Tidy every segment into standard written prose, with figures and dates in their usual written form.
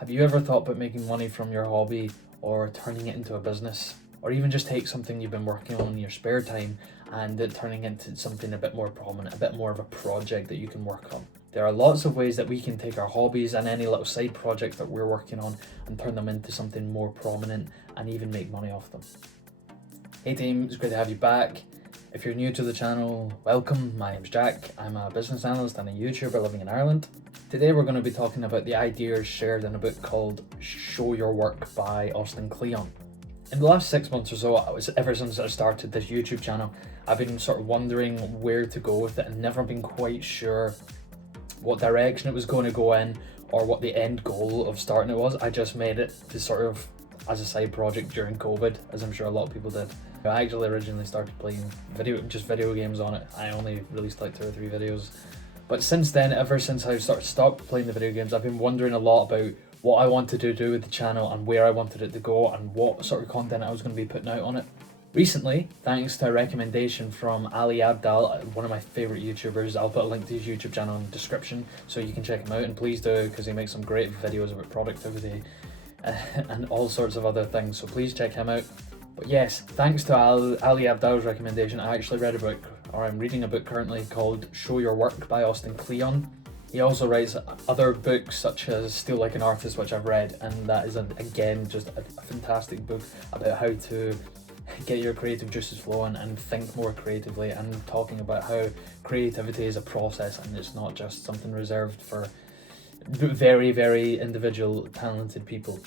Have you ever thought about making money from your hobby or turning it into a business? Or even just take something you've been working on in your spare time and turning it into something a bit more prominent, a bit more of a project that you can work on. There are lots of ways that we can take our hobbies and any little side project that we're working on and turn them into something more prominent and even make money off them. Hey team, it's great to have you back. If you're new to the channel, welcome. My name's Jack. I'm a business analyst and a YouTuber living in Ireland. Today we're going to be talking about the ideas shared in a book called Show Your Work by Austin Kleon. In the last 6 months or so, ever since I started this YouTube channel, I've been sort of wondering where to go with it and never been quite sure what direction it was going to go in or what the end goal of starting it was. I just made it to sort of as a side project during COVID, as I'm sure a lot of people did. I actually originally started playing video games on it. I only released like 2 or 3 videos. But since then, ever since I stopped playing the video games, I've been wondering a lot about what I wanted to do with the channel and where I wanted it to go and what sort of content I was going to be putting out on it. Recently, thanks to a recommendation from Ali Abdal, one of my favourite YouTubers, I'll put a link to his YouTube channel in the description so you can check him out, and please do, because he makes some great videos about productivity and all sorts of other things, so please check him out. But yes, thanks to Ali Abdal's recommendation, I actually read a book, or I'm reading a book currently, called Show Your Work by Austin Kleon. He also writes other books such as Steal Like an Artist, which I've read, and that is again just a fantastic book about how to get your creative juices flowing and think more creatively, and talking about how creativity is a process and it's not just something reserved for very, very individual talented people.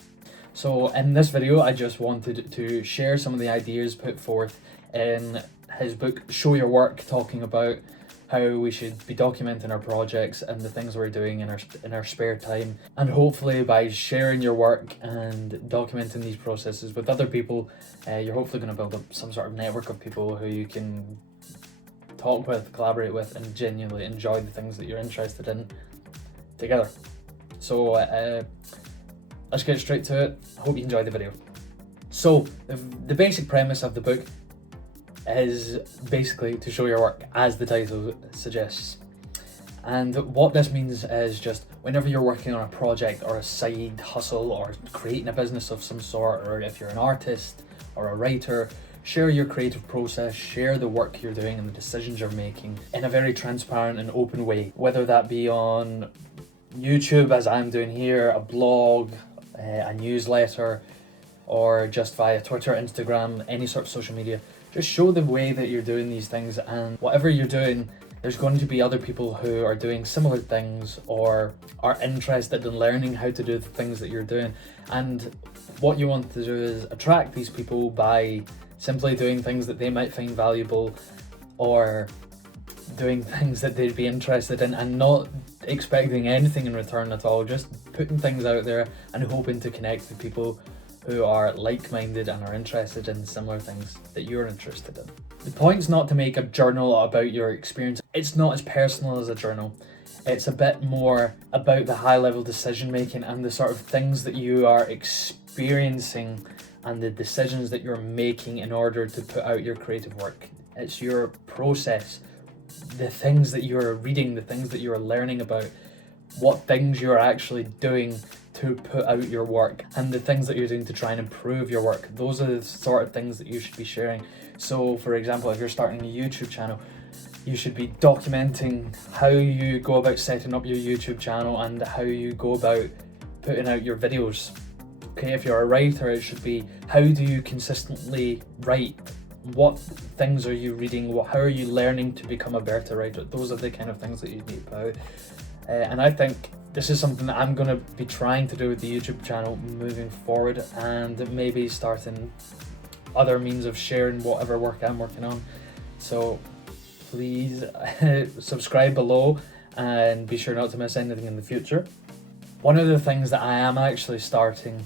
So in this video, I just wanted to share some of the ideas put forth in his book Show Your Work, talking about how we should be documenting our projects and the things we're doing in our spare time. And hopefully by sharing your work and documenting these processes with other people, you're hopefully going to build up some sort of network of people who you can talk with, collaborate with, and genuinely enjoy the things that you're interested in together. So let's get straight to it. I hope you enjoyed the video. So the basic premise of the book is basically to show your work, as the title suggests. And what this means is just whenever you're working on a project or a side hustle or creating a business of some sort, or if you're an artist or a writer, share your creative process, share the work you're doing and the decisions you're making in a very transparent and open way, whether that be on YouTube, as I'm doing here, a blog, a newsletter, or just via Twitter, Instagram, any sort of social media. Just show the way that you're doing these things, and whatever you're doing, there's going to be other people who are doing similar things or are interested in learning how to do the things that you're doing. And what you want to do is attract these people by simply doing things that they might find valuable, or doing things that they'd be interested in, and not expecting anything in return at all, just putting things out there and hoping to connect with people who are like-minded and are interested in similar things that you're interested in. The point's not to make a journal about your experience. It's not as personal as a journal. It's a bit more about the high-level decision-making and the sort of things that you are experiencing and the decisions that you're making in order to put out your creative work. It's your process, the things that you're reading, the things that you're learning about, what things you're actually doing to put out your work, and the things that you're doing to try and improve your work. Those are the sort of things that you should be sharing. So for example, if you're starting a YouTube channel, you should be documenting how you go about setting up your YouTube channel and how you go about putting out your videos. Okay, if you're a writer, it should be how do you consistently write? What things are you reading? How are you learning to become a better writer? Those are the kind of things that you need to put out. And I think this is something that I'm going to be trying to do with the YouTube channel moving forward, and maybe starting other means of sharing whatever work I'm working on. So please subscribe below and be sure not to miss anything in the future. One of the things that I am actually starting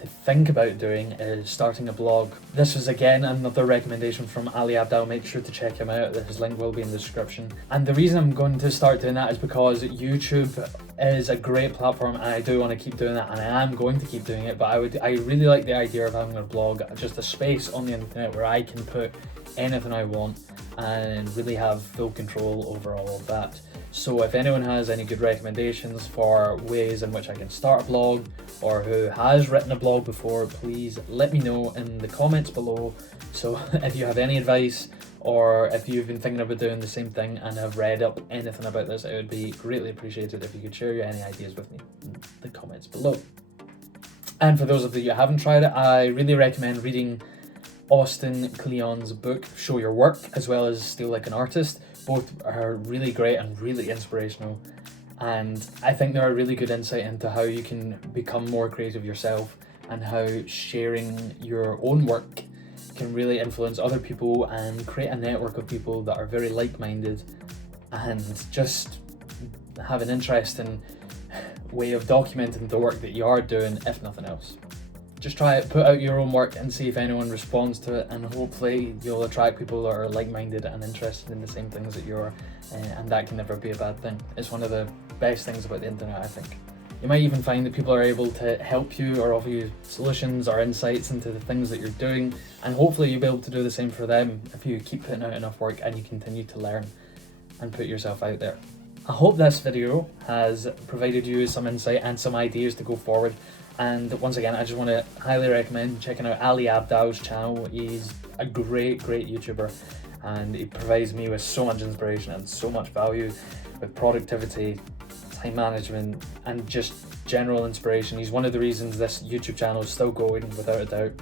to think about doing is starting a blog. This is again another recommendation from Ali Abdal. Make sure to check him out. His link will be in the description. And the reason I'm going to start doing that is because YouTube is a great platform and I do want to keep doing that, and I am going to keep doing it, but I really like the idea of having a blog, just a space on the internet where I can put anything I want and really have full control over all of that. So if anyone has any good recommendations for ways in which I can start a blog, or who has written a blog before, please let me know in the comments below. So if you have any advice, or if you've been thinking about doing the same thing and have read up anything about this, it would be greatly appreciated if you could share any ideas with me in the comments below. And for those of you who haven't tried it, I really recommend reading Austin Kleon's book, Show Your Work, as well as Steal Like an Artist. Both are really great and really inspirational. And I think they're a really good insight into how you can become more creative yourself, and how sharing your own work can really influence other people and create a network of people that are very like-minded and just have an interesting way of documenting the work that you are doing, if nothing else. Just try it, put out your own work and see if anyone responds to it, and hopefully you'll attract people that are like-minded and interested in the same things that you are, and that can never be a bad thing. It's one of the best things about the internet, I think. You might even find that people are able to help you or offer you solutions or insights into the things that you're doing, and hopefully you'll be able to do the same for them if you keep putting out enough work and you continue to learn and put yourself out there. I hope this video has provided you some insight and some ideas to go forward. And once again, I just want to highly recommend checking out Ali Abdal's channel. He's a great YouTuber, and he provides me with so much inspiration and so much value with productivity, time management, and just general inspiration. He's one of the reasons this YouTube channel is still going, without a doubt.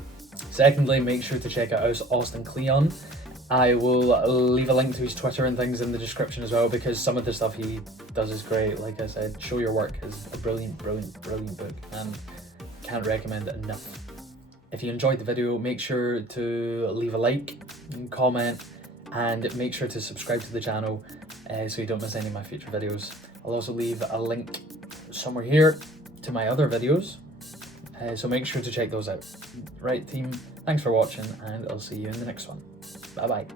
Secondly, make sure to check out Austin Kleon. I will leave a link to his Twitter and things in the description as well, because some of the stuff he does is great. Like I said, Show Your Work is a brilliant book, and can't recommend it enough. If you enjoyed the video, make sure to leave a like and comment, and make sure to subscribe to the channel so you don't miss any of my future videos. I'll also leave a link somewhere here to my other videos, so make sure to check those out. Right team, thanks for watching, and I'll see you in the next one. Bye bye.